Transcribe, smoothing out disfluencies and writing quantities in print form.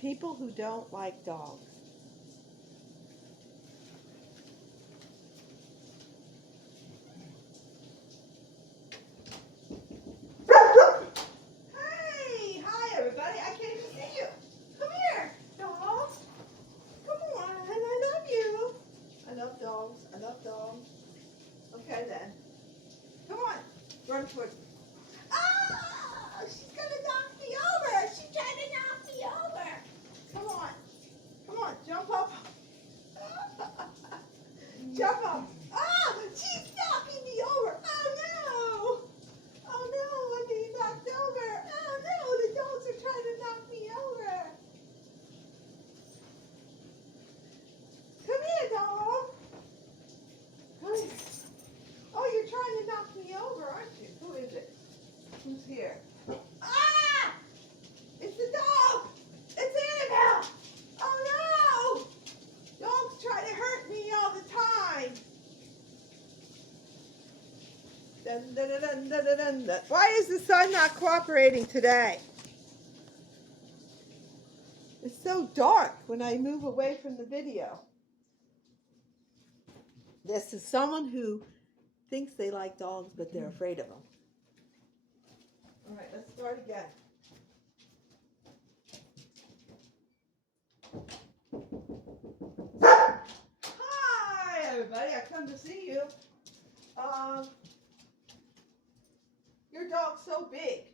People who don't like dogs. Hey! Hi, everybody. I came to see you. Come here, dogs. Come on. I love you. I love dogs. I love dogs. Okay, then. Come on. Run towards me. Ah! She's going to knock me over. She's trying to knock me over. Come on. Come on. Jump up. Jump up. Ah! She's knocking me over. Oh, no. Oh, no. I'm being knocked over. Oh, no. The dogs are trying to knock me over. Come here, dog. Come here. Oh, you're trying to knock me over, aren't you? Who is it? Who's here? Ah! It's the dog! It's Annabelle! Oh no! Dogs try to hurt me all the time. Dun, dun, dun, dun, dun, dun, dun. Why is the sun not cooperating today? It's so dark when I move away from the video. This is someone who thinks they like dogs, but they're afraid of them. All right, let's start again. Hi, everybody. I come to see you. Your dog's so big.